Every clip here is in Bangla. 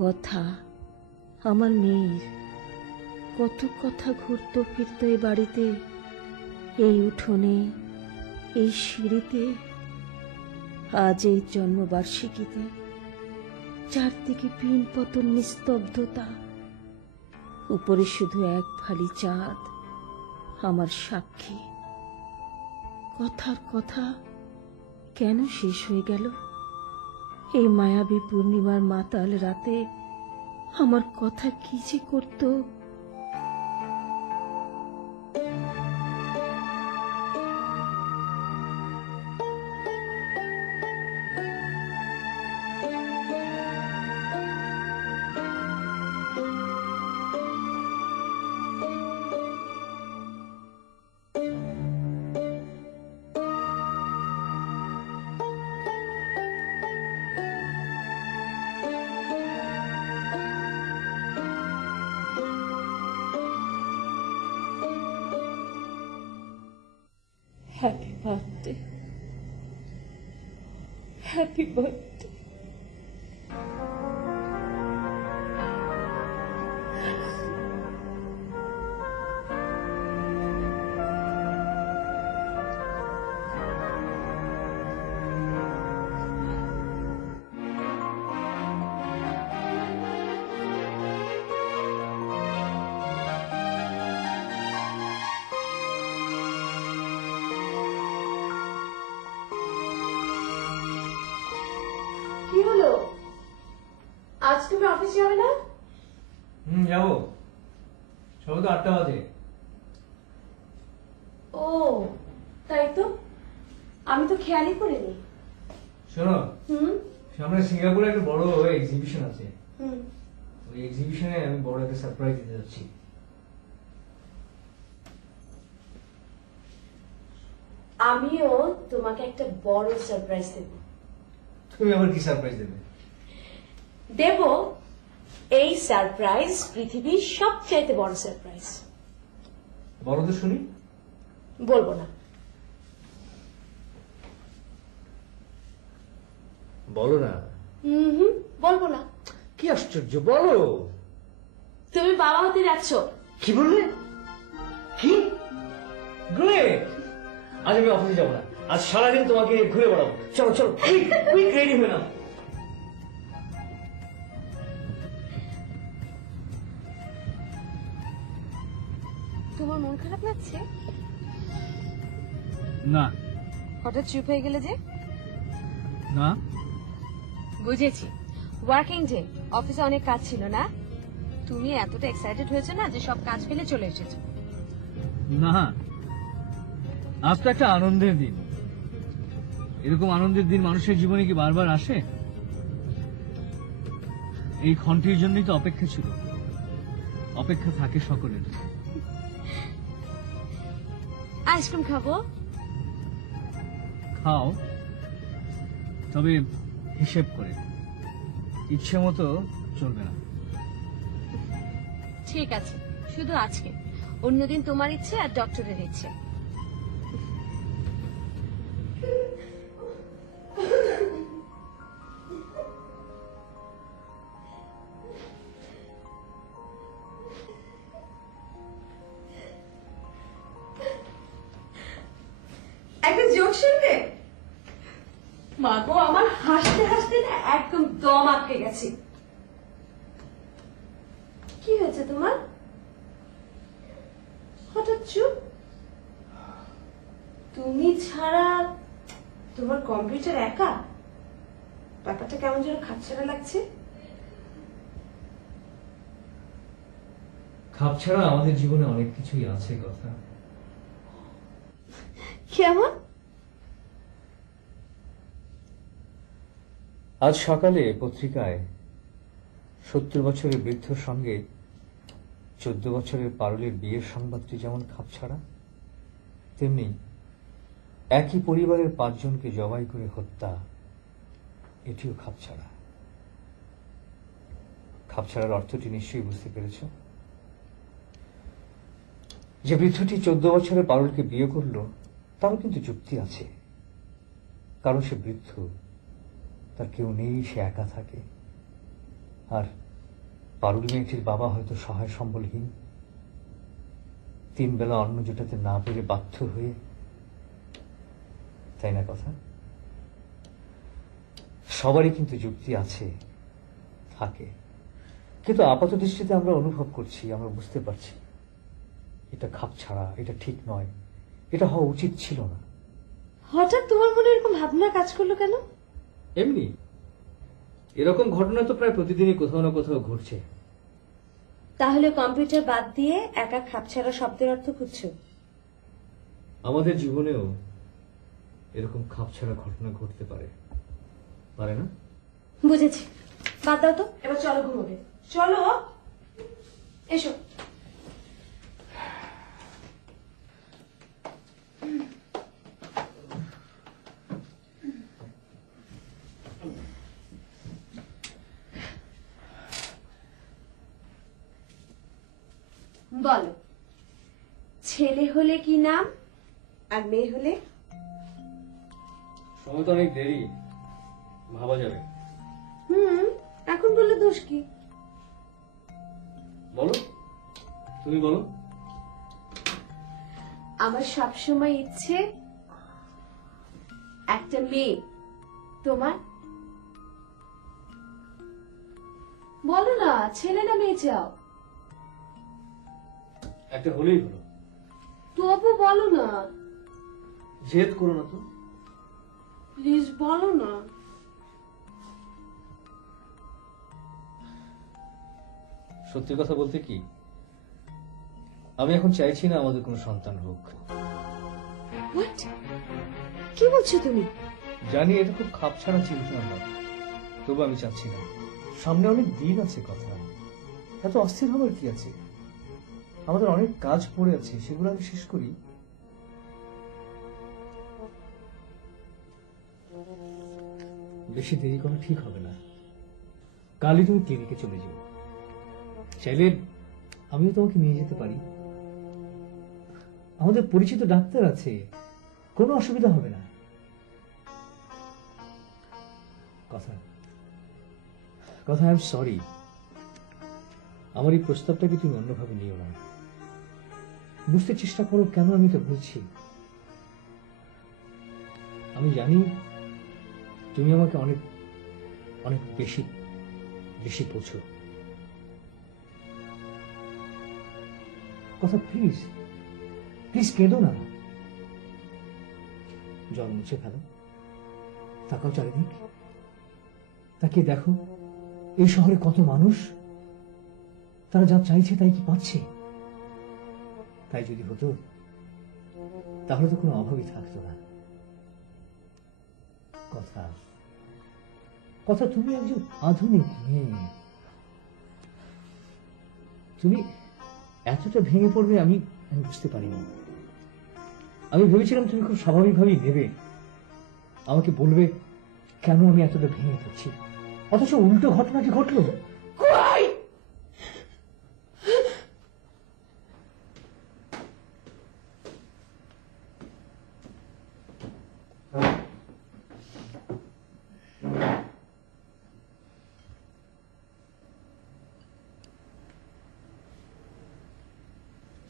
কথা, আমার মেয়ের কত কথা ঘুরতো ফিরতো এই বাড়িতে, এই উঠোনে, এই সিঁড়িতে। আজ এই জন্মবার্ষিকীতে চারদিকে পিন পতন নিস্তব্ধতা, উপরে শুধু এক ফালি চাঁদ আমার সাক্ষী। কথার কথা কেন শেষ হয়ে গেল? এই মায়াবী পূর্ণিমার মাতাল রাতে আমার কথা কি যে করত। Happy birthday. Happy birthday. কি হলো? আজ তুমি অফিস যাবে না? যাবো, সবে তো 8টা বাজে। ও তাই তো, আমি তো খেয়ালই করিনি। শোনো, সামনে সিঙ্গাপুরে একটা বড় এক্সিবিশন আছে। ওই এক্সিবিশনে আমি বড় একটা সারপ্রাইজ দিতে যাচ্ছি। আমিও তোমাকে একটা বড় সারপ্রাইজ দেব। তুমি আবার কি সারপ্রাইজ দেবে? দেব এই সারপ্রাইজ পৃথিবীর সবচাইতে বড় সারপ্রাইজ। বলো তো শুনি। বলবো না। বলো না। বলবো না। কি আশ্চর্য, বলো। তুমি বাবা হতে যাচ্ছ। কি বললে? কি? গ্রেট! আজ আমি অফিসে যাবো না, আজ সারাদিন তোমাকে ঘুরে বেড়াবো। চলো চলো, কুইক রেডি হয়ে নাও। তোমার মন খারাপ লাগছে? না। হঠাৎ চুপ হয়ে গেলে যে? না, বুঝেছি, ওয়ার্কিং ডে, অফিসে অনেক কাজ ছিল না? তুমি এতটা এক্সাইটেড হয়েছো না যে সব কাজ ফেলে চলে এসেছো? না, আজ তো একটা আনন্দের দিন। এরকম আনন্দের দিন মানুষের জীবনে কি বারবার আসে? এই ক্ষণটির জন্যই তো অপেক্ষা ছিল। অপেক্ষা থাকে সকলের। আইসক্রিম খাবো? খাও, তবে হিসেব করে, ইচ্ছে মতো চলবে না। ঠিক আছে, শুধু আজকে, অন্যদিন তোমার ইচ্ছে আর ডক্টরের ইচ্ছে। একটা জোক শুনবে? মা গো, আমার হাসতে হাসতে না একদম দম আটকে গেছে। কি হয়েছে তোমার? হঠাৎ চুপ? তুমি ছাড়া তোমার কম্পিউটার একা? ব্যাপারটা কেমন যেন খাপছাড়া লাগছে। খাপ ছাড়া আমাদের জীবনে অনেক কিছুই আছে কথা। কেমন? আজ সকালে পত্রিকায় 70 বছরের বৃদ্ধর সঙ্গে 14 বছরের পারুলের বিয়ের সংবাদটি যেমন খাপছাড়া, তেমনি একই পরিবারের 5 জনকে জবাই করে হত্যা, এটিও খাপছাড়া। খাপছাড়ার অর্থটি নিশ্চয়ই বুঝতে পেরেছ। যে বৃদ্ধটি 14 বছরের পারুলকে বিয়ে করল, তারও কিন্তু যুক্তি আছে। কারণ সে বৃদ্ধ, তার কেউ নেই, সে একা থাকে। আর পারুল মেয়েটির বাবা হয়তো সহায় সম্বলহীন, 3 বেলা অন্ন জোটাতে না পেরে বাধ্য হয়ে, তাই না কথা? সবারই কিন্তু যুক্তি আছে, থাকে, কিন্তু আপাত দৃষ্টিতে আমরা অনুভব করছি, আমরা বুঝতে পারছি এটা খাপ ছাড়া, এটা ঠিক নয়, এটা হওয়া উচিত ছিল না। হঠাৎ তোমার মনে এরকম ভাবনা কাজ করলো কেন? এমনি এরকম ঘটনা তো প্রায় প্রতিদিনই কোথাও না কোথাও ঘটছে। তাহলে কম্পিউটার বাদ দিয়ে একা খাপছাড়া শব্দের অর্থ খুঁজছো? আমাদের জীবনেও এরকম খাপছাড়া ঘটনা ঘটতে পারে, পারে না? বুঝেছি, বাদ দাও তো, এবার চলো ঘুমোবে। চলো, এসো। বলো, ছেলে হলে কি নাম আর মেয়ে হলে? সময় তো অনেক দেরি, ভাবা যাবে। এখন বললে দোষ কি? বলো, তুমি বলো। আমার সবসময় ইচ্ছে একটা মেয়ে। তোমার? বলো না, ছেলে না মেয়ে চাও? একটা হলেই হলো। তবু বলো না, জেদ করো না তো। প্লিজ বলো না। সত্যি কথা বলতে কি, আমি এখন চাইছি না আমাদের কোনো সন্তান হোক। হোয়াট? কি বলছো তুমি? জানি এটা খুব খাপছাড়া চিন্তা আমার, তবু আমি চাচ্ছি না। সামনে অনেক দিন আছে, কথা এত অস্থির হবার কি আছে? আমাদের অনেক কাজ পড়ে আছে, সেগুলো আমি শেষ করি। বেশি দেরি করা ঠিক হবে না। কালই তুমি ক্লিনিকে চলে যাও, চাইলে আমিও তোমাকে নিয়ে যেতে পারি। আমাদের পরিচিত ডাক্তার আছে, কোনো অসুবিধা হবে না। কথা কথা আই এম সরি, আমার এই প্রস্তাবটাকে তুমি অন্যভাবে নিও না। বুঝতে চেষ্টা করো কেন আমি এটা বলছি। আমি জানি তুমি আমাকে অনেক অনেক বেশি বেশি বোঝো। কথা প্লিজ প্লিজ কেঁদো না। জল মুছে ফেলো, তাকাও চারিদিক, তাকিয়ে দেখো এই শহরে কত মানুষ, তারা যা চাইছে তাই কি পাচ্ছে? তাই যদি হতো তাহলে তো কোনো অভাবই থাকতো না। কথা কথা তুমি একজন আধুনিক মেয়ে, তুমি এতটা ভেঙে পড়বে আমি বুঝতে পারিনি। আমি ভেবেছিলাম তুমি খুব স্বাভাবিকভাবেই নেবে, আমাকে বলবে কেন আমি এতটা ভেঙে পড়ছি, অথচ উল্টো ঘটনাটি ঘটলো।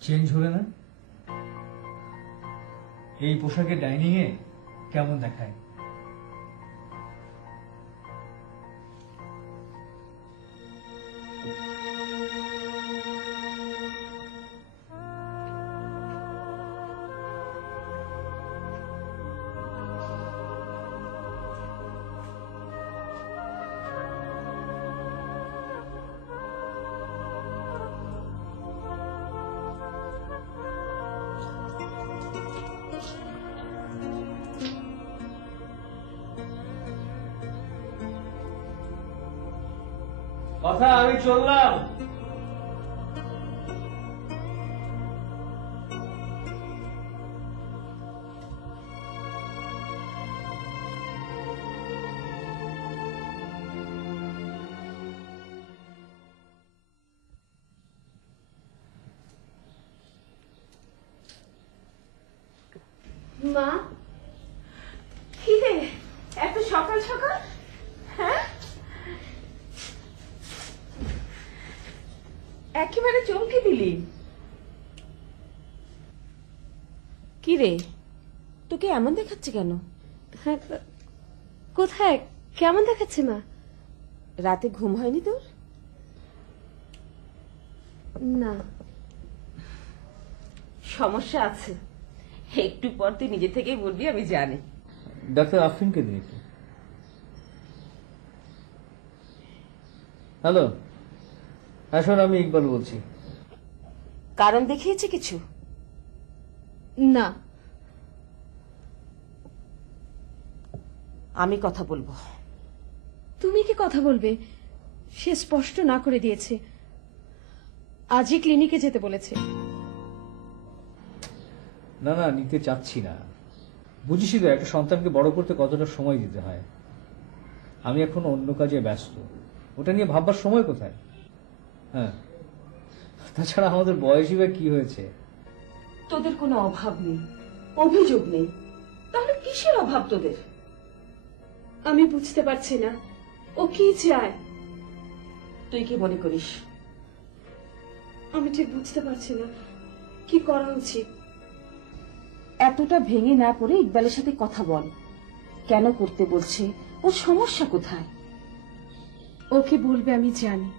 চেঞ্জ হলে না? এই পোশাকে ডাইনিং এ কেমন দেখায়? কথা আমি চললাম। মা, কি রে এত সকাল সকাল? হ্যাঁ, একেবারে চমকে দিলি। কি রে, তোকে এমন দেখাচ্ছে কেন? হ্যাঁ, কোথায় কেমন দেখাচ্ছে মা? রাতে ঘুম হয়নি তোর? না। সমস্যা আছে, একটু পর তুই নিজে থেকেই বলবি, আমি জানি। ডাক্তার আফরিনকে দিন একটু। হ্যালো, হ্যাঁ শোন, আমি ইকবাল বলছি। কারণ দেখিয়েছে কিছু? না। আমি কথা বলবো। তুমি কি কথা বলবে? সে স্পষ্ট না করে দিয়েছে, আজই ক্লিনিকে যেতে বলেছে। না না, নিতে চাচ্ছি না। বুঝিসই তো একটা সন্তানকে বড় করতে কতটা সময় দিতে হয়। আমি এখন অন্য কাজে ব্যস্ত, ওটা নিয়ে ভাববার সময় কোথায়? হ্যাঁ, তাছাড়া আমাদের বয়সই বা কি হয়েছে? তোদের কোনো অভাব নেই, অভিযোগ নেই, তাহলে কিসের অভাব তোদের? আমি বুঝতে পারছি না ও কি চায়। তুই কি মনে করিস? আমি ঠিক বুঝতে পারছি না কি করা উচিত। এতটা ভেঙে না পড়ে ইকবালের সাথে কথা বল। কেন করতে বলছে, ওর সমস্যা কোথায়? ওকে বলবে আমি জানি।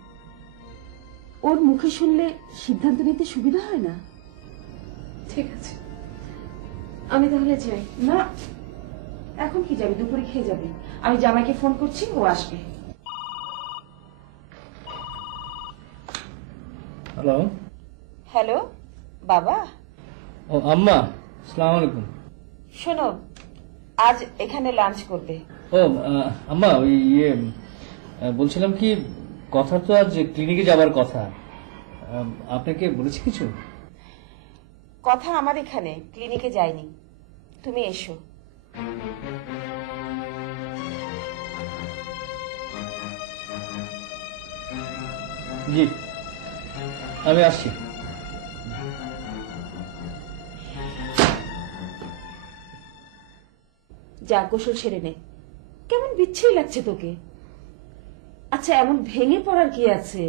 ওর মুখে শুনলে সিদ্ধান্ত নিতে সুবিধা হয় না। ঠিক আছে, আমি তাহলে যাই। না, এখন কি যাবি? দুপুরে খেয়ে যাবি। আমি জামাইকে ফোন করছি, ও আসবে। হ্যালো। হ্যালো বাবা। ও আম্মা, আসসালামু আলাইকুম। শোনো, আজ এখানে লাঞ্চ করবে। ও আম্মা, ওই বলছিলাম কি, কথা তো আজ ক্লিনিকে যাবার কথা। আপনাকে বলেছি কিছু? কথা আমার এখানে, ক্লিনিকে যায়নি। তুমি এসো। জি, আমি আসছি। যা, গোসল সেরে নে। কেমন বিচ্ছিরি লাগছে তোকে। আচ্ছা, এমন ভেঙে পড়ার কি আছে?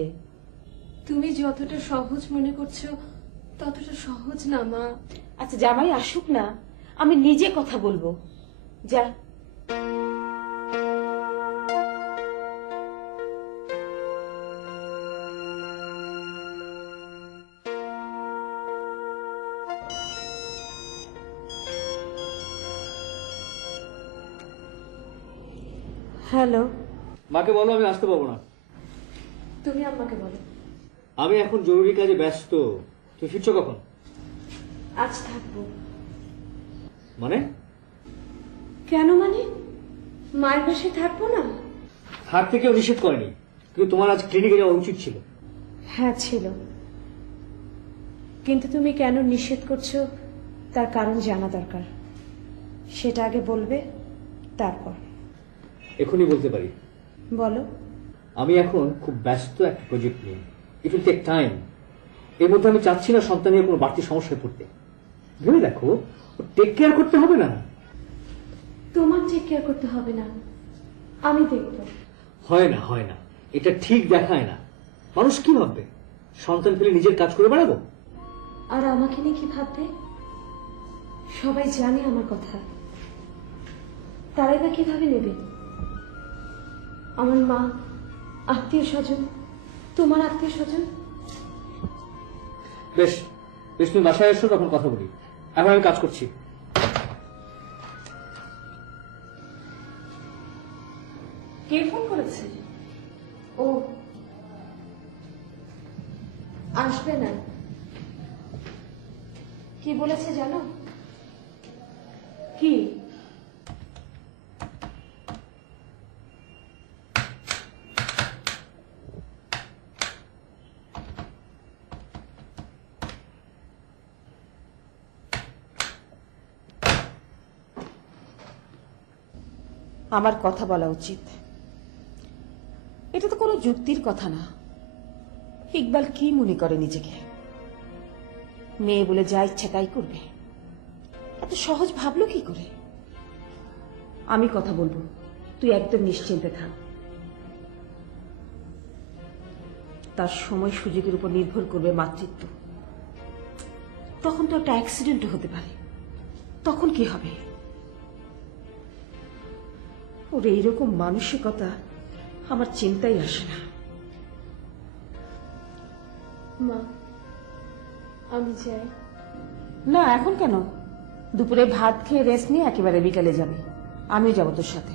তুমি যতটা সহজ মনে করছো ততটা সহজ না মা। আচ্ছা, জামাই আসুক না, আমি নিজে কথা বলবো। যা। হ্যালো। মাকে বলো আমি আসতে পারবো না। তুমি আম্মাকে বলো। আমি এখন জরুরি কাজে ব্যস্ত। তুই ফিরছো কখন? আজ থাকবো। মানে? কেন মানে? মায়ের বাসায় থাকবো না? থাকতে কেউ নিষেধ করেনি, কিন্তু তোমার আজ ক্লিনিকে যাওয়া উচিত ছিল। হ্যাঁ ছিল, কিন্তু তুমি কেন নিষেধ করছো তার কারণ জানা দরকার। সেটা আগে বলবে, তারপর। এখনই বলতে পারি। বলো। আমি এখন খুব ব্যস্ত একটা প্রজেক্ট নিয়ে। It will take time. এর মধ্যে আমি চাচ্ছি না সন্তান নিয়ে কোনো বাড়তি সমস্যায় পড়তে। ভেবে দেখো, টেক কেয়ার করতে হবে না। তোমার টেক কেয়ার করতে হবে না, আমি দেখবো। হয় না, হয় না, এটা ঠিক দেখায় না। মানুষ কি ভাববে? সন্তান ফেলে নিজের কাজ করে বেড়াবো? আর আমাকে নিয়ে কি ভাববে? সবাই জানে আমার কথা, তারাই বা কিভাবে নেবে? আমার মা, আত্মীয় স্বজন, তোমার আত্মীয় স্বজন। বেশ বেশ, তুমি বাসায় এসো, তখন কথা বলি। এখন আমি কাজ করছি। কে ফোন করেছে? ও আসবে না। কি বলেছে জানো? কি? আমার কথা বলা উচিত। এটা তো কোনো যুক্তির কথা না। ইকবাল কি মনে করে নিজেকে? মেয়ে বলে যা ইচ্ছা তাই করবে? এত সহজ ভাবলো কি করে? আমি কথা বলবো, তুই একদম নিশ্চিন্তে থাক। তার সময় সুযোগের উপর নির্ভর করবে মাতৃত্ব, তখন তো একটা অ্যাক্সিডেন্টও হতে পারে। তখন কি হবে? ওর এইরকম মানসিকতা আমার চিন্তাই আসে না। মা, আমি যাই। না, এখন কেন? দুপুরে ভাত খেয়ে রেস্ট নিয়ে একেবারে বিকালে যাবে। আমিও যাবো তোর সাথে।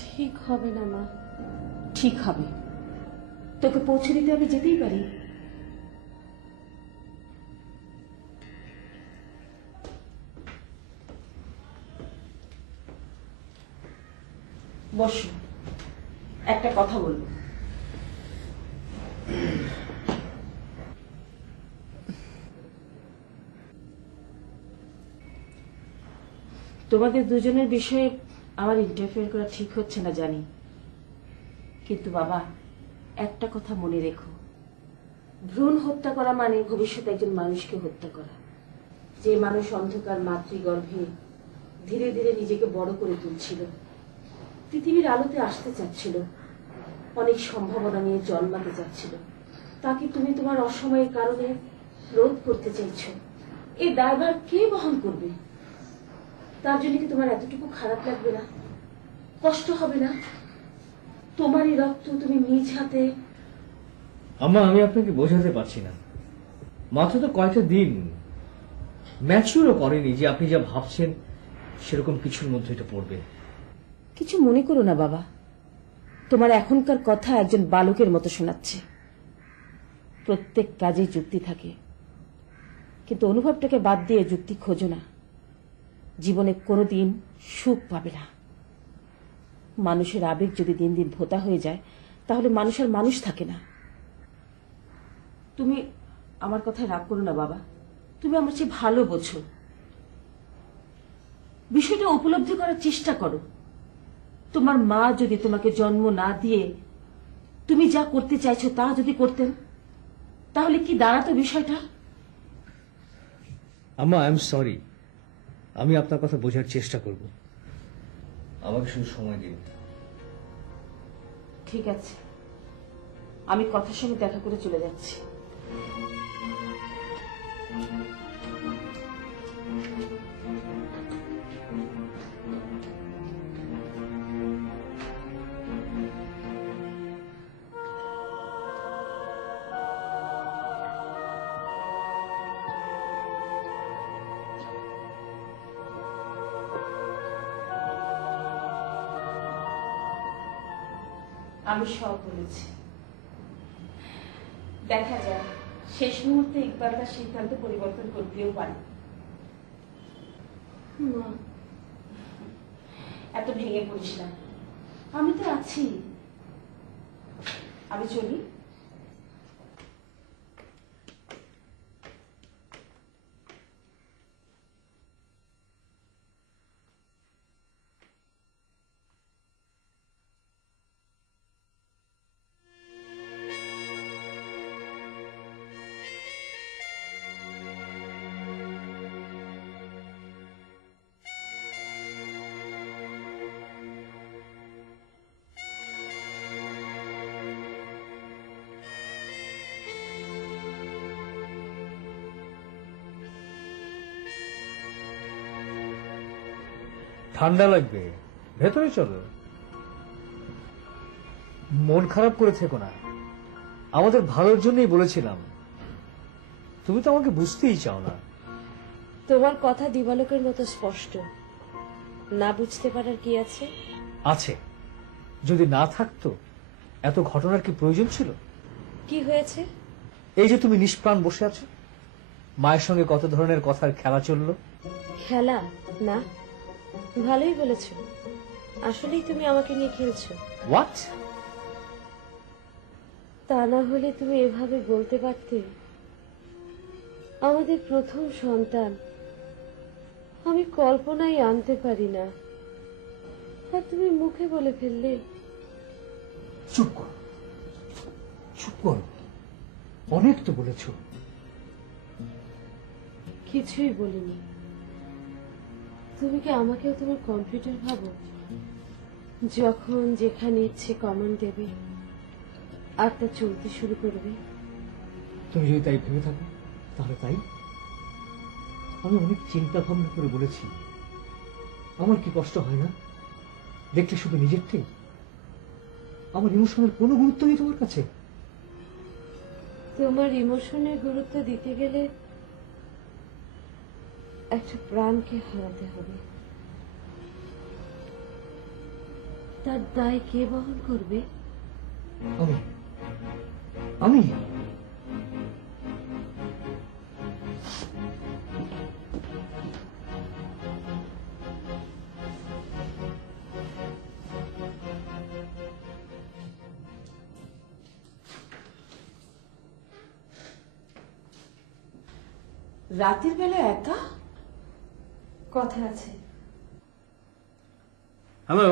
ঠিক হবে না মা। ঠিক হবে। তোকে পৌঁছে দিতে আমি যেতেই পারি। বসো, একটা কথা বলবো। তোমাদের দুজনের বিষয়ে আমার ইন্টারফেয়ার করা ঠিক হচ্ছে না জানি, কিন্তু বাবা একটা কথা মনে রেখো, ভ্রূণ হত্যা করা মানে ভবিষ্যতে একজন মানুষকে হত্যা করা। যে মানুষ অন্ধকার মাতৃগর্ভে ধীরে ধীরে নিজেকে বড় করে তুলছিল, পৃথিবীর আলোতে আসতে চাচ্ছিল, অনেক সম্ভাবনা নিয়ে জন্মাতে চাচ্ছিল, তাকে তুমি তোমার অসময়ের কারণে রোধ করতে চাইছো। এই দায়ভার কে বহন করবে? তার জন্য কি তোমার এতটুকু খারাপ লাগবে না? কষ্ট হবে না? তোমারই রক্ত তুমি নিজ হাতে। আম্মা, আমি আপনাকে বোঝাতে পারছি না। মাত্র তো কয়েকটা দিন, ম্যাচিউরও করেনি যে আপনি যা ভাবছেন সেরকম কিছুর মধ্যে এটা পড়বে। কিছু মনে করো না বাবা, তোমার এখনকার কথা একজন বালকের মতো শোনাচ্ছে। প্রত্যেক কাজে যুক্তি থাকে, কিন্তু অনুভবটাকে বাদ দিয়ে যুক্তি খোঁজো না। জীবনে কোনোদিন সুখ পাবে না। মানুষের আবেগ যদি দিন দিন ভোঁতা হয়ে যায়, তাহলে মানুষ আর মানুষ থাকে না। তুমি আমার কথায় রাগ করো না বাবা, তুমি আমার চেয়ে ভালো বোঝো। বিষয়টা উপলব্ধি করার চেষ্টা করো। তোমার মা যদি তোমাকে জন্ম না দিয়ে তুমি যা করতে চাইছো তা যদি করতেন, তাহলে কি দাঁড়াতো বিষয়টা? আম্মা, আই এম সরি। আমি আপনার কথা বোঝার চেষ্টা করব। আমাকে শুধু সময় দিন। ঠিক আছে, আমি কথার সঙ্গে দেখা করে চলে যাচ্ছি। আমি সব বলেছি, দেখা যাক শেষ মুহূর্তে ইকবাল তার সিদ্ধান্ত পরিবর্তন করতেও পারে। মা, এত ভেঙে পড়িস না, আমি তো আছি। আমি চলি। ঠান্ডা লাগবে, ভেতরে চলো। মন খারাপ করে থেকো না, আমাদের ভালোর জন্যই বলেছিলাম। তুমি তো আমাকে বুঝতেই চাও না। তোমার কথা দিবালোকের মতো স্পষ্ট, না বুঝতে পারার কি আছে? আছে, যদি না থাকতো এত ঘটনার কি প্রয়োজন ছিল? কি হয়েছে? এই যে তুমি নিষ্প্রাণ বসে আছো, মায়ের সঙ্গে কত ধরনের কথার খেলা চললো। খেলা না, ভালোই বলেছো। আসলেই তুমি আমাকে নিয়ে খেলছো। হোয়াট? তা না হলে তুমি এভাবে বলতে পারতে, আমাদের প্রথম সন্তান, আমি কল্পনাই আনতে পারি না, আর তুমি মুখে বলে ফেললে। চুপ করো, চুপ করো, অনেক তো বলেছো। কিছুই বলিনি। তুমি কি আমাকেও তোমার কম্পিউটার ভাবো, যখন যেখানে ইচ্ছে কমান্ড দেবে? আর তা চলতে শুরু করবে। তুমি যদি তাই ভেবে থাকো তাহলে তাই। আমি অনেক চিন্তা ভাবনা করে বলেছি। আমার কি কষ্ট হয় না দেখলে শুধু নিজেরটাই? আমার ইমোশনের কোনো গুরুত্ব নেই তোমার কাছে? তোমার ইমোশনের গুরুত্ব দিতে গেলে একটা প্রাণকে হারাতে হবে। তার দায় কে বহন করবে? আমি আমি রাতের বেলা একা? কথা আছে। হ্যালো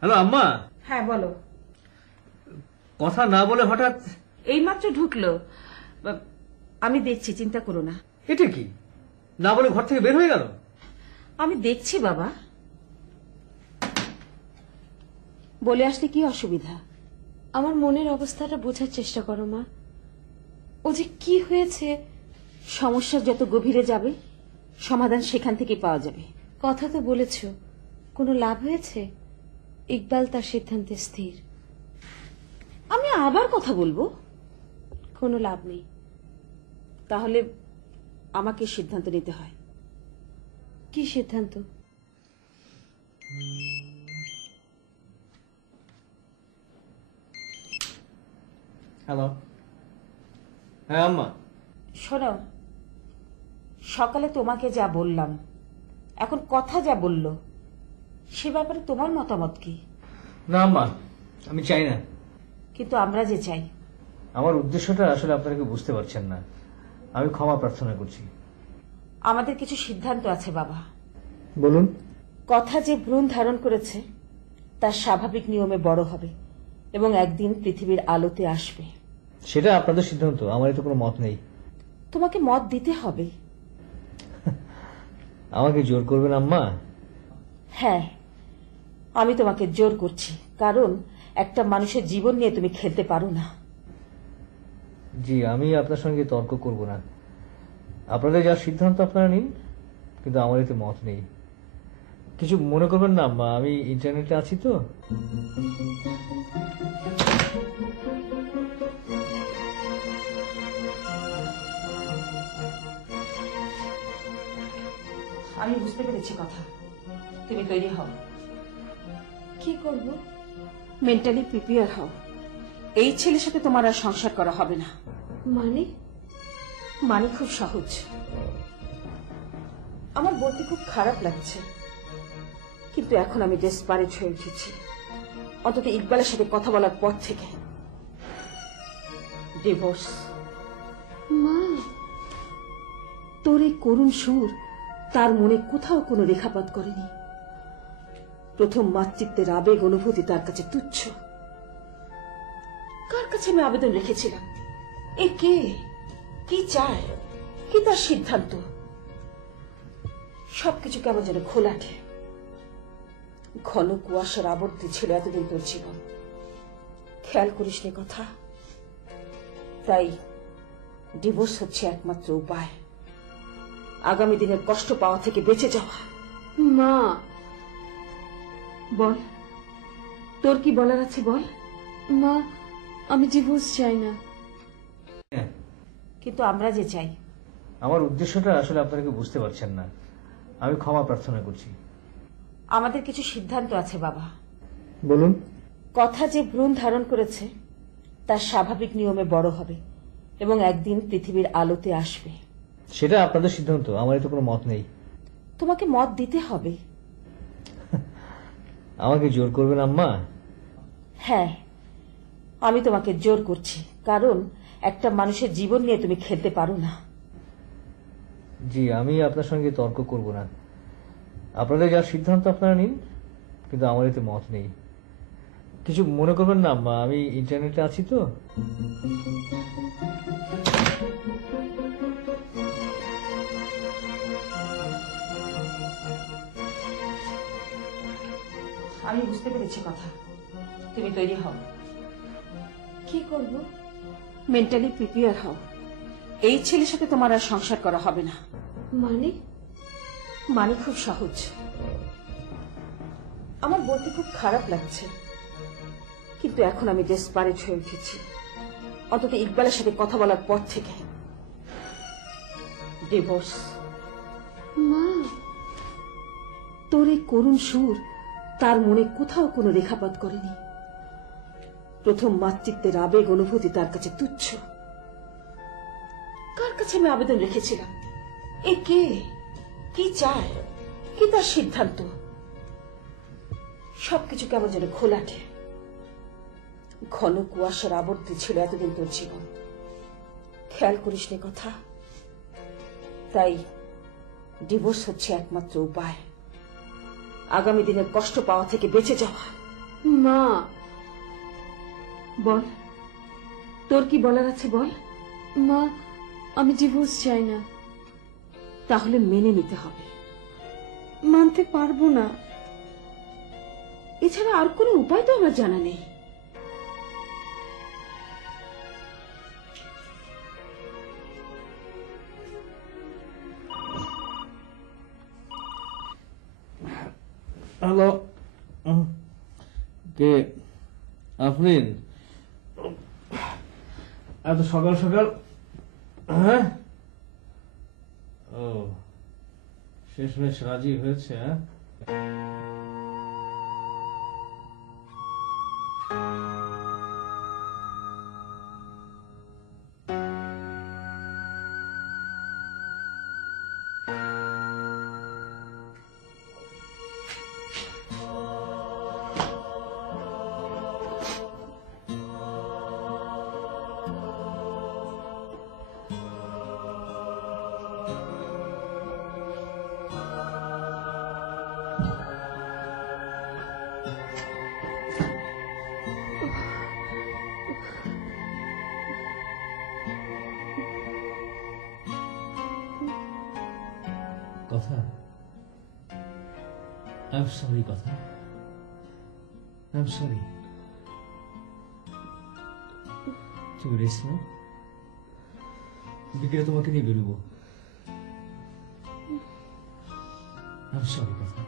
হ্যালো আম্মা, হ্যাঁ বলো। কথা না বলে হঠাৎ? এইমাত্র ঢুকলো। আমি দেখছি, চিন্তা করো না। এটা কি, না বলে ঘর থেকে বের হয়ে গেল? আমি দেখছি বাবা। বলে আসলে কি অসুবিধা? আমার মনের অবস্থাটা বোঝার চেষ্টা করো মা। ও যে কি হয়েছে। সমস্যা যত গভীরে যাবে সমাধান সেখান থেকে পাওয়া যাবে। কথা তো বলেছ, কোনো লাভ হয়েছে? ইকবাল তার সিদ্ধান্তে স্থির। আমি আবার কথা বলবো? কোনো লাভ নেই। তাহলে আমাকে সিদ্ধান্ত নিতে হয়। কি সিদ্ধান্ত? হ্যালো, হ্যাঁ আম্মা। শোনো, সকালে তোমাকে যা বললাম, এখন কথা যা বলল, সে ব্যাপারে তোমার মতামত কি? না আম্মা, আমি চাই না। কিন্তু আমরা যে চাই। আমার উদ্দেশ্যটা আসলে আপনারা কেউ বুঝতে পারছেন না। আমি ক্ষমা প্রার্থনা করছি। আমাদের কিছু সিদ্ধান্ত আছে বাবা। বলুন। কথা যে ভ্রূণ ধারণ করেছে তার স্বাভাবিক নিয়মে বড় হবে এবং একদিন পৃথিবীর আলোতে আসবে। সেটা আপনাদের সিদ্ধান্ত, আমার এতে কোনো মত নেই। তোমাকে মত দিতে হবে। আমাকে জোর করবেন আম্মা? হ্যাঁ, আমি তোমাকে জোর করছি, কারণ একটা মানুষের জীবন নিয়ে তুমি খেলতে পারো না। জি, আমি আপনার সঙ্গে তর্ক করব না। আপনাদের যা সিদ্ধান্ত আপনারা নিন, কিন্তু আমার এতে মত নেই। কিছু মনে করবেন না আম্মা, আমি ইন্টারনেটে আছি তো। আমি বুঝতে পেরেছি কথা। তুমি তৈরি হও। কি করব? মেন্টালি প্রিপেয়ার হও। এই ছেলের সাথে তোমার আর সংসার করা হবে না। মানে? মানে খুব সহজ। আমার বলতে খুব খারাপ লাগছে, কিন্তু এখন আমি ডেসপারেট হয়ে উঠেছি। অন্তত ইকবালের সাথে কথা বলার পর থেকে। ডিভোর্স। মা, তোর এই করুণ সুর তার মনে কোথাও কোনো রেখাপাত করেনি। প্রথম মাতৃত্বের আবেগ অনুভূতি তার কাছে তুচ্ছ। কার কাছে আমি আবেদন রেখেছিলাম? এ কে? কি চায়? কি তার সিদ্ধান্ত? সবকিছু কেমন যেন ঘোলাটে। ঘন কুয়াশার আবর্তে ছিল এতদিন তোর জীবন। খেয়াল করিস নি কথা। তাই ডিভোর্স হচ্ছে একমাত্র উপায় আগামী দিনের কষ্ট পাওয়া থেকে বেঁচে যাওয়া। মা, বল, তোর কি বলার আছে বল। মা, আমি ডিভোর্স চাই না। কিন্তু আমরা যে চাই। আমার উদ্দেশ্যটা আসলে আপনারা কেউ বুঝতে পারছেন না। আমি ক্ষমা প্রার্থনা করছি। আমাদের কিছু সিদ্ধান্ত আছে বাবা। বলুন। কথা যে ভ্রূণ ধারণ করেছে তার স্বাভাবিক নিয়মে বড় হবে এবং একদিন পৃথিবীর আলোতে আসবে। সেটা আপনাদের সিদ্ধান্ত, আমার এতে কোনো মত নেই। তোমাকে মত দিতে হবে। আমাকে জোর করবেন আম্মা? হ্যাঁ, আমি তোমাকে জোর করছি, কারণ একটা মানুষের জীবন নিয়ে তুমি খেলতে পারো না। জি, আমি আপনার সঙ্গে তর্ক করব না। আপনাদের যা সিদ্ধান্ত আপনারা নিন, কিন্তু আমার এতে মত নেই। কিছু মনে করবেন না আম্মা, আমি ইন্টারনেটে আছি তো। আমি বুঝতে পেরেছি কথা। তুমি তৈরি হও। কি করব? মেন্টালি প্রিপেয়ার হও, এই ছেলের সাথে তোমার আর সংসার করা হবে না। মানে? মানে খুব সহজ। আমার বলতে খুব খারাপ লাগছে, কিন্তু এখন আমি ডেসপারেট হয়ে উঠেছি। অন্তত ইকবালের সাথে কথা বলার পর থেকে ডিভোর্স। মা, তোর এই করুণ সুর তার মনে কোথাও কোনো রেখাপাত করেনি। প্রথম মাতৃত্বের আবেগ অনুভূতি তার কাছে তুচ্ছ। কার কাছে আমি আবেদন রেখেছিলাম? এ কে, কি চায়, কি তার সিদ্ধান্ত? সবকিছু কেমন যেন ঘোলাটে। ঘন কুয়াশার আবর্তে ছিল এতদিন তোর জীবন, খেয়াল করিস নে কথা। তাই ডিভোর্স হচ্ছে একমাত্র উপায়, আগামী দিনের কষ্ট পাওয়া থেকে বেঁচে যাওয়া। মা, বল, তোর কি বলার আছে বল। মা, আমি ডিভোর্স চাই না। তাহলে মেনে নিতে হবে। মানতে পারবো না। এছাড়া আর কোনো উপায় তো আমার জানা নেই। হ্যালো, কে? আফরিন, এত সকাল সকাল? হ্যাঁ, ও শেষমেশ রাজি হয়েছে? হ্যাঁ, কথা, আই এম সরি কথা, আই এম সরি। তুমি রেস্ট নাও, বিকেলে তোমাকে নিয়ে বেরোবো। আই এম সরি কথা।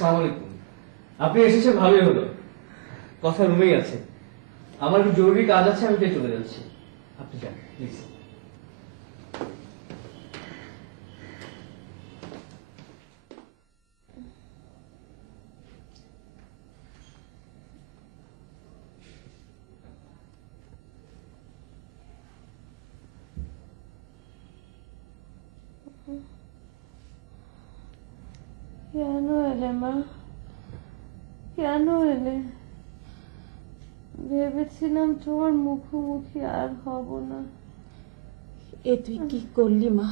আসসালামু আলাইকুম। আপনি এসেছেন ভালোই হলো। কথা রুমেই আছে। আমার একটু জরুরি কাজ আছে, আমি তাই চলে যাচ্ছি। আপনি যান প্লিজ। কেন এলে মা? কেন এলে? ভেবেছিলাম তোমার মুখোমুখি আর হব না। এ তুই কি করলি মা?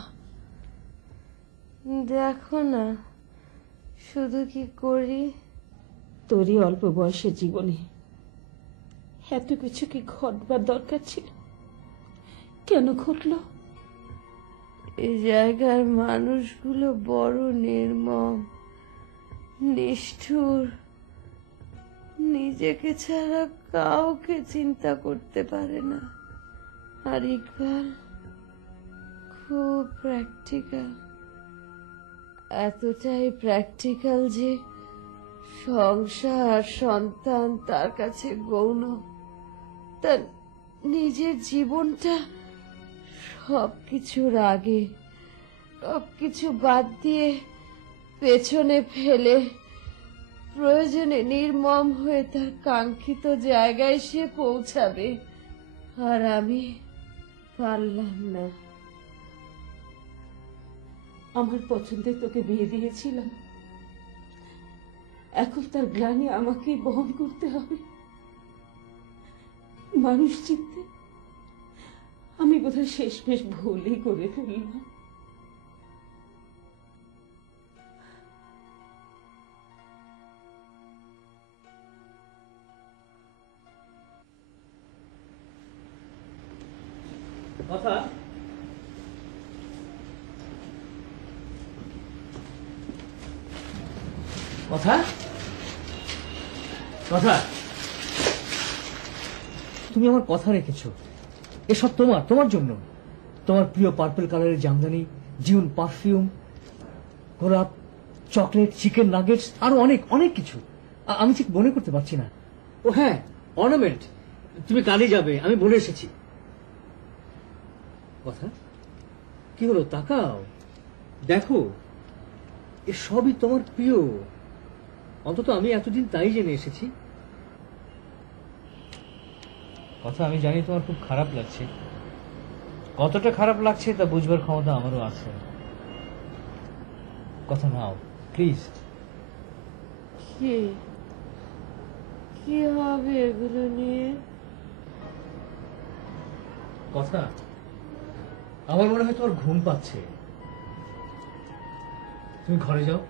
দেখো না শুধু কি করি। তোরই অল্প বয়সের জীবনে এত কিছু কি ঘটবার দরকার ছিল? কেন ঘটলো? এই জায়গার মানুষগুলো বড় নির্মম, নিষ্ঠুর, নিজেকে ছাড়া কাউকে চিন্তা করতে পারে না। আর ইকবাল খুব প্র্যাকটিক্যাল, এতটাই প্র্যাকটিক্যাল যে সংসার সন্তান তার কাছে গৌণ। তার নিজের জীবনটা সবকিছুর আগে, সবকিছু বাদ দিয়ে পেছনে ফেলে প্রয়োজনে নির্মম হয়ে তার কাঙ্ক্ষিত জায়গায় সে পৌঁছাবে। আর আমি পারলাম না। আমার পছন্দে তোকে বিয়ে দিয়েছিলাম, এখন তার গ্লানি আমাকেই বহন করতে হবে। মানুষ চিনতে আমি বোধহয় শেষমেশ ভুলই করে ফেললাম। কথা কথা কথা তুমি আমার কথা রেখেছো। এসব তোমার জন্য। তোমার প্রিয় পার্পল কালারের জামদানি, জিউন পারফিউম, গোলাপ, চকলেট, চিকেন নাগেটস, আরো অনেক অনেক কিছু। আমি ঠিক মনে করতে পারছি না। ও হ্যাঁ, অর্নামেন্ট। তুমি কালই যাবে, আমি বলে এসেছি। কথা কি হলো? তাকাও, দেখো, এ সবই তোমার প্রিয়। অন্তত আমি এতদিন তাই জেনে এসেছি। কথা আমি জানি তোমার খুব খারাপ লাগছে, কতটা খারাপ লাগছে তা বুঝবার ক্ষমতা আমারও আছে। কথা নাও প্লিজ। কি হবে এগুলো নিয়ে? কথা আমার মনে হয় তোমার ঘুম পাচ্ছে। তুমি ঘরে যাও,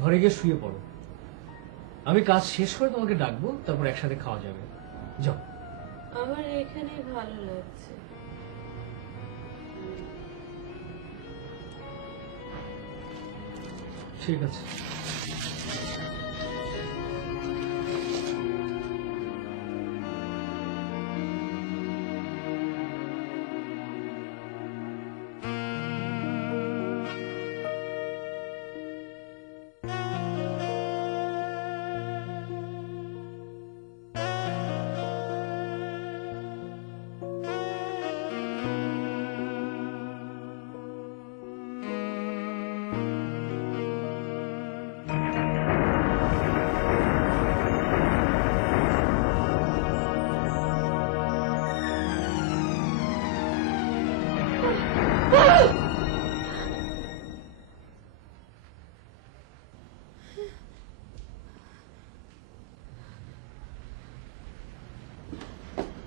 ঘরে গিয়ে শুয়ে পড়ো। আমি কাজ শেষ করে তোমাকে ডাকবো, তারপর একসাথে খাওয়া যাবে। যাও। আমার এখানে ভালো লাগছে। ঠিক আছে।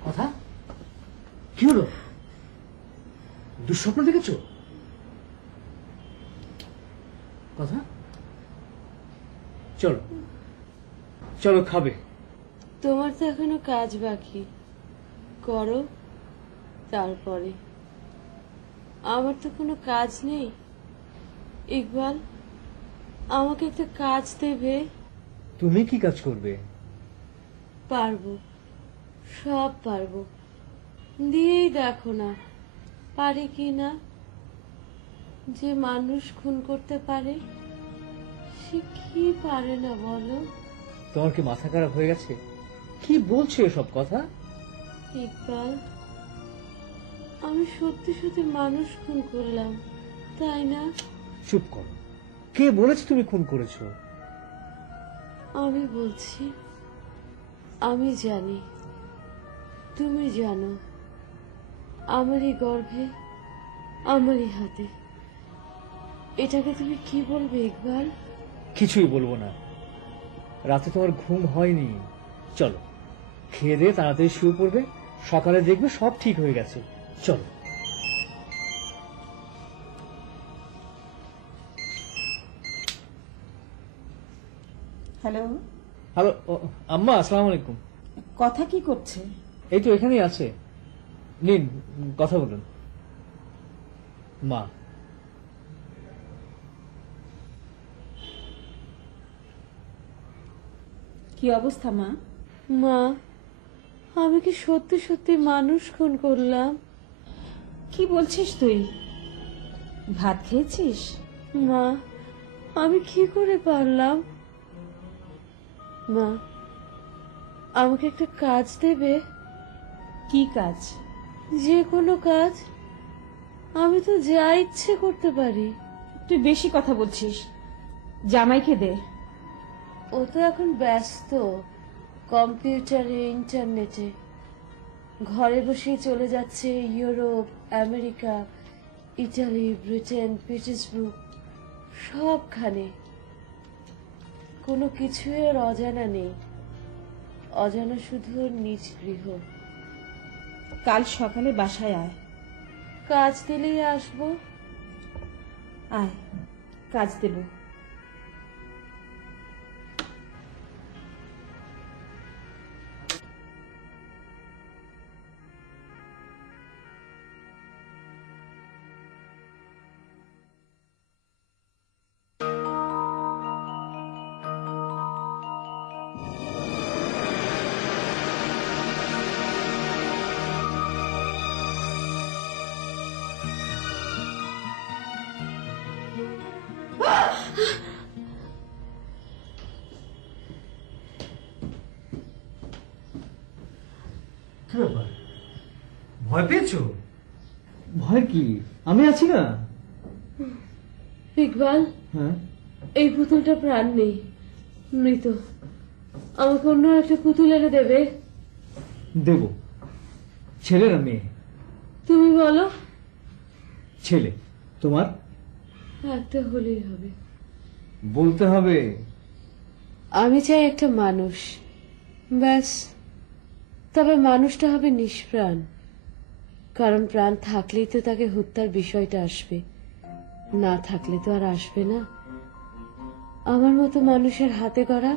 কথা কি হলো? দুঃস্বপ্ন দেখেছো? কথা চলো চলো, খাবে। তোমার তো এখনো কাজ বাকি, করো তারপরে। আমার তো কোনো কাজ নেই। ইকবাল, আমাকে একটা কাজ দেবে? তুমি কি কাজ করবে? পারবো, সব পারবো। দিয়েই দেখো না পারি কি না। যে মানুষ খুন করতে পারে সে কি পারে না বলো? তোমার কি মাথা খারাপ হয়ে গেছে? কি বলছো এসব কথা? ইকবাল, আমি সত্যি সত্যি মানুষ খুন করলাম, তাই না? চুপ করো। কে বলেছে তুমি খুন করেছো? আমি বলছি, আমি জানি, তুমি জানো। আমারই গর্ভে, আমারই হাতে। এটাকে তুমি কি বলবে ইকবাল? কিছুই বলবো না। রাতে তোমার ঘুম হয়নি। চলো, খেয়ে দিয়ে তাড়াতাড়ি শুয়ে পড়বে, সকালে দেখবে সব ঠিক হয়ে গেছে। চলো। হ্যালো, হ্যালো আম্মা, আসসালামু আলাইকুম। কথা কি করছে? এই তো এখানেই আছে, নিন কথা বলুন। মা, কি অবস্থা মা? মা, আমি কি সত্যি সত্যি মানুষ খুন করলাম? কি বলছিস তুই? ভাত খেয়েছিস? মা, আমি কি করে পারলাম? মা, আমাকে একটা কাজ দেবে? কি কাজ? যে কোনো কাজ। আমি তো যা ইচ্ছে করতে পারি। তুই বেশি কথা বলছিস, জামাইকে দে। ও তো এখন ব্যস্ত কম্পিউটারে, ইন্টারনেটে। ঘরে বসেই চলে যাচ্ছে Europe, America, Italy, Britain, Petersburg, সবখানে। কোনো কিছুই ওর অজানা নেই। অজানা শুধু ওর নিজ গৃহ। কাল সকালে বাসায় আয়। কাজ দিলেই আসবো। আয়, কাজ দেব। কি ব্যাপার, ভয় পেয়েছো? ভয় কি, আমি আছি না। ইকবাল, হ্যাঁ, এই পুতুলটা প্রাণ নেই, মৃত। আমাকে অন্য একটা পুতুল এনে দেবে? দেব। ছেলে না মেয়ে? তুমি বলো। ছেলে। তোমার? একটা হলেই হবে। বলতে হবে। আমি চাই একটা মানুষ, ব্যাস। তবে মানুষটা হবে নিষ্প্রাণ, কারণ প্রাণ থাকলেই তো তাকে হত্যার বিষয়টা আসবে, না থাকলে তো আর আসবে না। আমার মতো মানুষের হাতে গড়া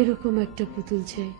এরকম একটা পুতুল চাই।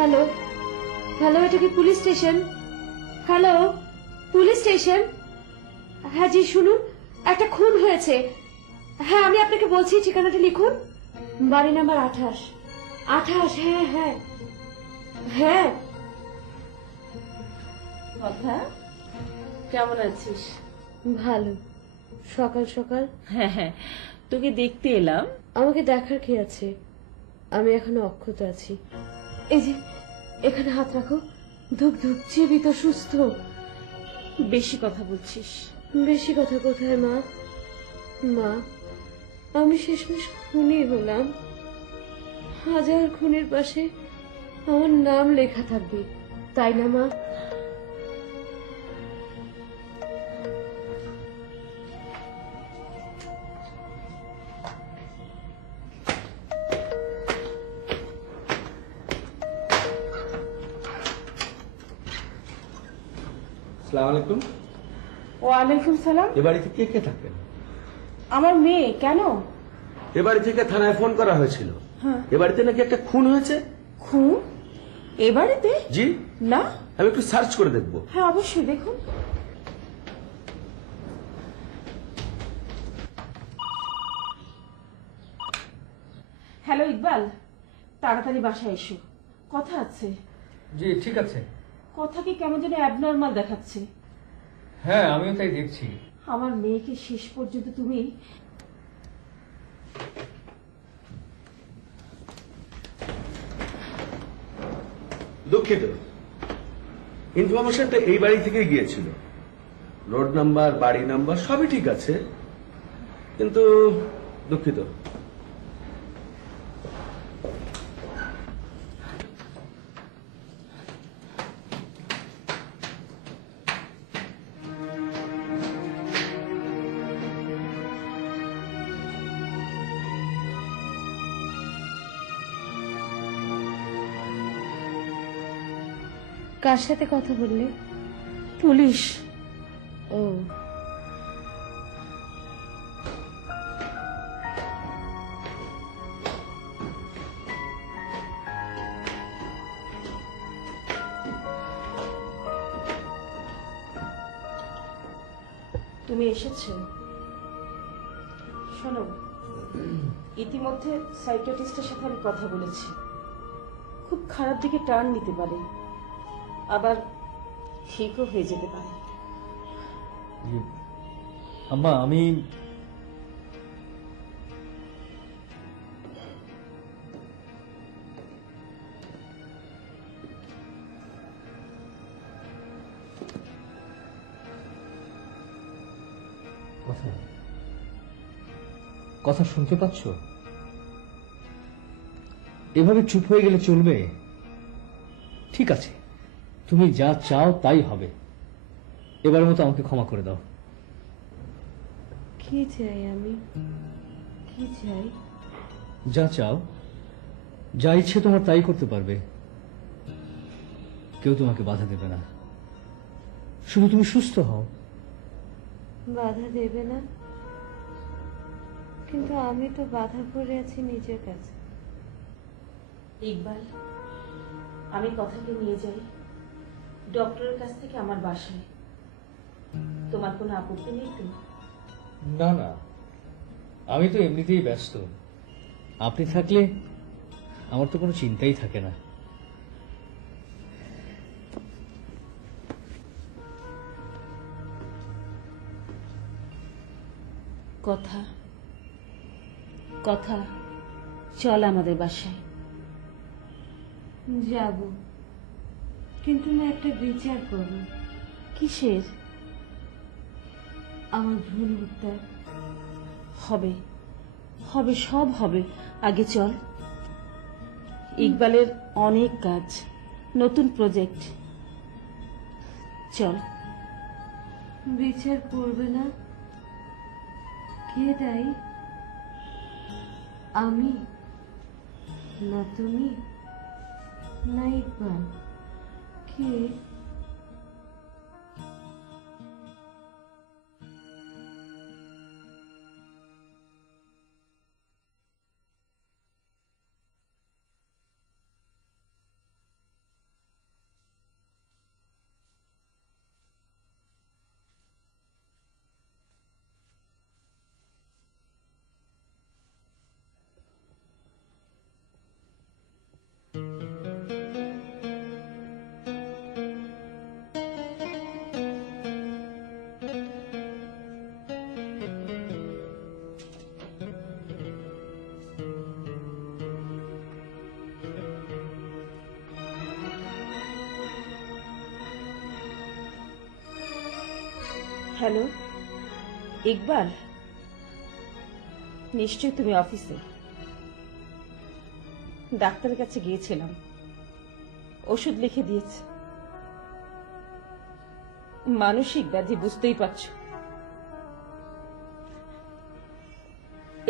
হ্যালো, হ্যালো, এটা কি police station? Hello, police station? হ্যাঁ জি, শুনুন, একটা খুন হয়েছে। হ্যাঁ, আমি আপনাকে বলছি, ঠিকানাটা লিখুন। বাড়ি নাম্বার 28। 28, হ্যাঁ হ্যাঁ হ্যাঁ। কথা, কেমন আছিস? ভালো। সকাল সকাল? হ্যাঁ হ্যাঁ, তোকে দেখতে এলাম। আমাকে দেখার কি আছে, আমি এখনো অক্ষত আছি। এই যে এখানে হাত রাখো, ধুক ধুক, জীবিত সুস্থ। বেশি কথা বলছিস। বেশি কথা কোথায় মা? মা, আমি শেষমেশ খুনি হলাম। হাজার খুনের পাশে আমার নাম লেখা থাকবে, তাই না মা? আসসালামু আলাইকুম। ওয়ালাইকুম সালাম। এ বাড়িতে কে কে থাকেন? আমার মেয়ে। কেন? এ বাড়ি থেকে থানায় ফোন করা হয়েছিল। এ বাড়িতে নাকি একটা খুন হয়েছে। খুন? এ বাড়িতে? জি। না। আমি একটু সার্চ করে দেখব। হ্যাঁ, অবশ্যই দেখুন। হ্যালো ইকবাল, তাড়াতাড়ি বাসায় এসো, কথা আছে। জি ঠিক আছে। কথা কি কেমন যেন অ্যাবনর্মাল দেখাচ্ছে। হ্যাঁ আমিও তাই দেখছি। আমার মেয়েকে শেষ পর্যন্ত তুমি দুঃখিত, ইনফরমেশনটা এই বাড়ি থেকে গিয়েছিল। রোড নাম্বার, বাড়ি নাম্বার সবই ঠিক আছে, কিন্তু দুঃখিত। কার সাথে কথা বললে? পুলিশ। ও, তুমি এসেছো? শোনো, ইতিমধ্যে সাইকিয়াট্রিস্টের সাথে আমি কথা বলেছি। খুব খারাপ দিকে টার্ন নিতে পারে, আবার ঠিকও হয়ে যেতে পারে। আম্মা, আমি কথা কথা শুনতে পাচ্ছ? এভাবে চুপ হয়ে গেলে চলবে? ঠিক আছে, তুমি যা চাও তাই হবে। এবারের মতো আমাকে ক্ষমা করে দাও। কি চাই আমি? কি চাই? যা চাও, যা ইচ্ছে তোমার তাই করতে পারবে। কেউ তোমাকে বাধা দেবে না। শুধু তুমি সুস্থ হও। বাধা দেবে না? কিন্তু আমি তো বাধা পড়ে আছি নিজের কাছে। ইকবাল, আমি কথাকে নিয়ে যাই ডক্টরের কাছ থেকে আমার বাসায়। তোমার কোনো আপত্তি নেই তো? না না, আমি তো এমনিতেই ব্যস্ত। আপনি থাকলে আমার তো কোনো চিন্তাই থাকে না। কথা কথা চল আমাদের বাসায়। যাব, কিন্তু আমি একটা বিচার করব। কিসের? আমার ভুল হত্যা। হবে হবে, সব হবে। আগে চল। ইকবালের অনেক কাজ, নতুন প্রজেক্ট। চল। বিচার করবে না? কে তাই? আমি না তুমি না ইকবাল? কে? হ্যালো ইকবাল, নিশ্চয় তুমি অফিসে। ডাক্তারের কাছে গিয়েছিলাম, ওষুধ লিখে দিয়েছে। মানসিক ব্যাধি, বুঝতেই পারছো।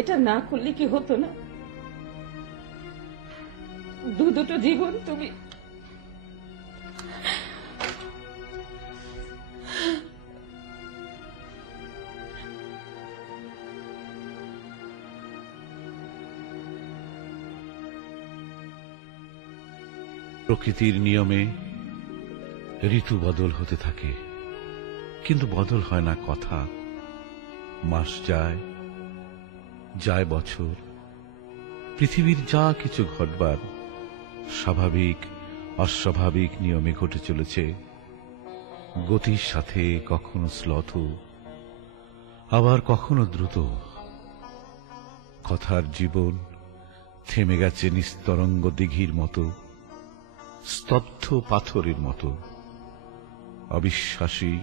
এটা না করলে কি হতো না? দুটো জীবন তুমি। প্রকৃতির নিয়মে ঋতু বদল হতে থাকে, কিন্তু বদল হয় না কথা। মাস যায়, যায় বছর। পৃথিবীর যা কিছু ঘটবার স্বাভাবিক অস্বাভাবিক নিয়মে ঘটে চলেছে। গতির সাথে কখনো শ্লথ, আবার কখনো দ্রুত। কথার জীবন থেমে গেছে নিস্তরঙ্গ দিঘির মতো, স্তব্ধ পাথরের মতো। অবিশ্বাসী,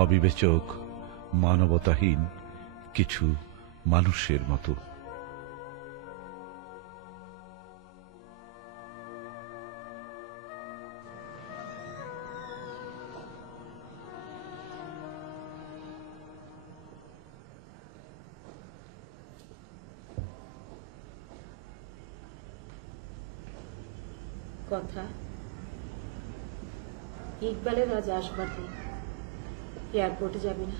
অবিবেচক, মানবতাহীন কিছু মানুষের মতো। কথা, ইকবালের আজ আসবার দিন। এয়ারপোর্টে যাবে না?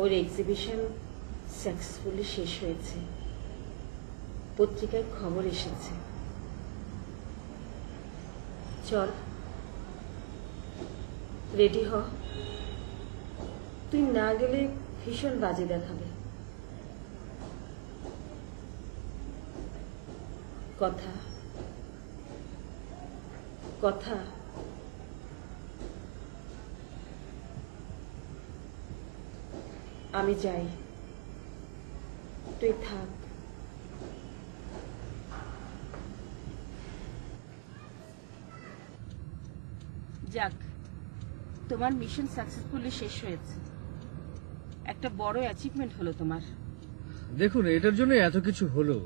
ওর এক্সিবিশন সাকসেসফুলি শেষ হয়েছে, পত্রিকায় খবর এসেছে। চল, রেডি হ। তুই না গেলে ভীষণ বাজে দেখাবে। কথা কথা আমি যাই, তুই থাক। যাক, তোমার মিশন সাকসেসফুলি শেষ হয়েছে। একটা বড় অ্যাচিভমেন্ট হলো তোমার। দেখুন, এটার জন্য এত কিছু হলো,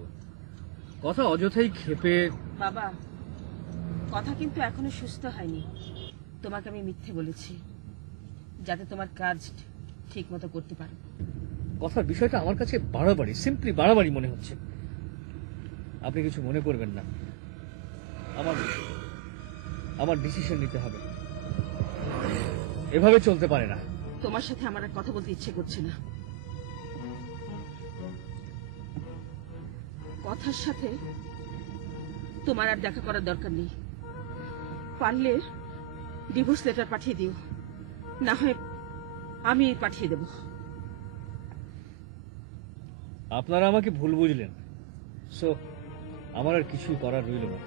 কথা অযথাই ক্ষেপে। বাবা, কথা কিন্তু এখনো সুস্থ হয়নি। তোমাকে আমি মিথ্যে বলেছি যাতে তোমার কাজ ঠিক মতো করতে পারো। কথার বিষয়টা আমার কাছে বাড়াবাড়ি, সিম্পলি বাড়াবাড়ি মনে হচ্ছে। আপনি কিছু মনে করবেন না, আমার ডিসিশন নিতে হবে, এভাবে চলতে পারে না। তোমার সাথে আমার আর কথা বলতে ইচ্ছে করছে না। কথার সাথে তোমার আর দেখা করার দরকার নেই। পারলে ডিভোর্স লেটার পাঠিয়ে দিও, না হয় আমি পাঠিয়ে দেব। আপনারা আমাকে ভুল বুঝলেন, সো আমার আর কিছুই করার রইল না।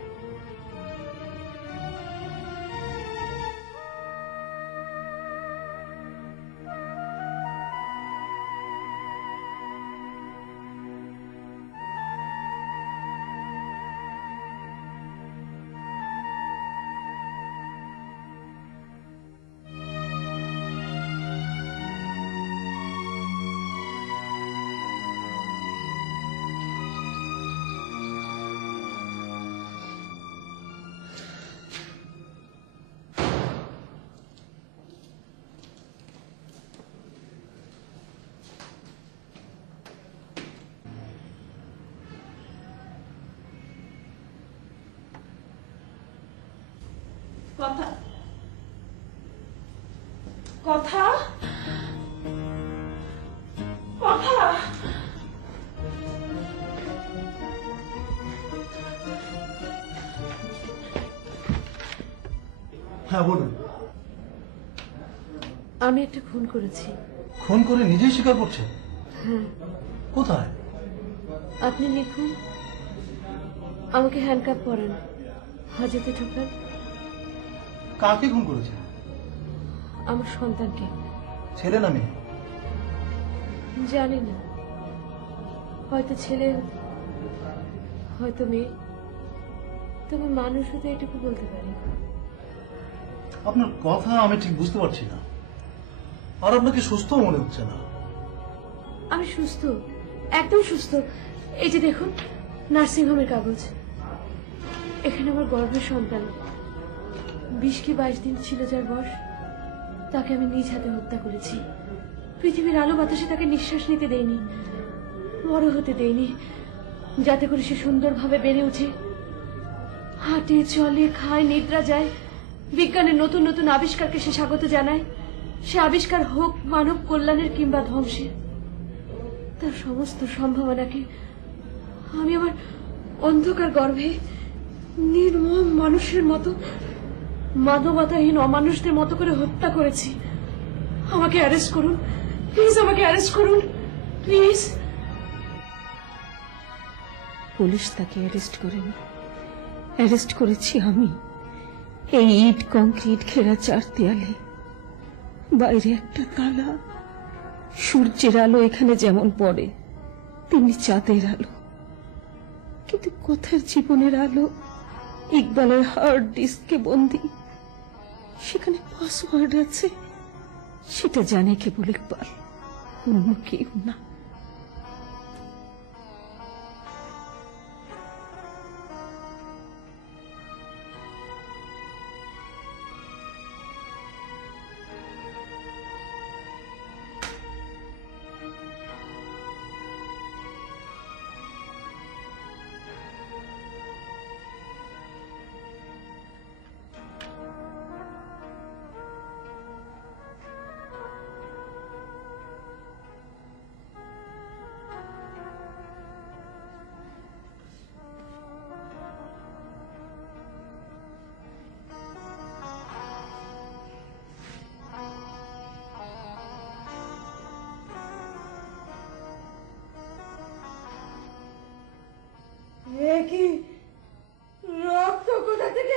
কথা কথা কথা হ্যাঁ বলুন। আমি একটা খুন করেছি। খুন করে নিজেই স্বীকার করছে? কোথায়? আপনি লিখুন, আমাকে হ্যান্ডকাপ পরান, হাজতে ঢোকান। কাকে খুন করেছে? আমার সন্তানকে। ছেলে না মেয়ে? জানি না, হয়তো ছেলে, হয়তো মেয়ে, তবে মানুষ হতে এটুকু বলতে পারি। আপনার কথা আমি ঠিক বুঝতে পারছি না, আর আপনাকে সুস্থ মনে হচ্ছে না। আমি সুস্থ, একদম সুস্থ। এই যে দেখুন, নার্সিংহোমের কাগজ। এখানে আমার গর্ভের সন্তান, 20 কি 22 দিন ছিল যার বয়স, তাকে আমি নিজ হাতে হত্যা করেছি। পৃথিবীর আলো বাতাসে তাকে নিঃশ্বাস নিতে দেইনি, বড় হতে দেইনি, যাতে করে সে সুন্দরভাবে বেড়ে ওঠে, হাঁটে, চলে, খায়, নিদ্রা যায়, বিজ্ঞানের নতুন নতুন আবিষ্কারকে সে স্বাগত জানায়। সে আবিষ্কার হোক মানব কল্যাণের কিংবা ধ্বংসের, তার সমস্ত সম্ভাবনাকে আমি আমার অন্ধকার গর্ভে নির্মম মানুষের মতো, মানবতাহীন অমানুষদের মতো করে হত্যা করেছি। আমাকে অ্যারেস্ট করুন প্লিজ, আমাকে অ্যারেস্ট করুন প্লিজ। পুলিশ তাকে অ্যারেস্ট করেনি, অ্যারেস্ট করেছি আমি। এই ইট কংক্রিট ঘেরা 4 দেয়ালে, বাইরে একটা তালা, সূর্যের আলো এখানে যেমন পড়ে তেমনি চাঁদের আলো, কিন্তু কোথার জীবনের আলো ইকবালের হার্ড ডিস্কে বন্দী। সেখানে পাসওয়ার্ড আছে, সেটা জানে কেবল ইকবাল, অন্য কেউ না। কি রক্ত কোথা থেকে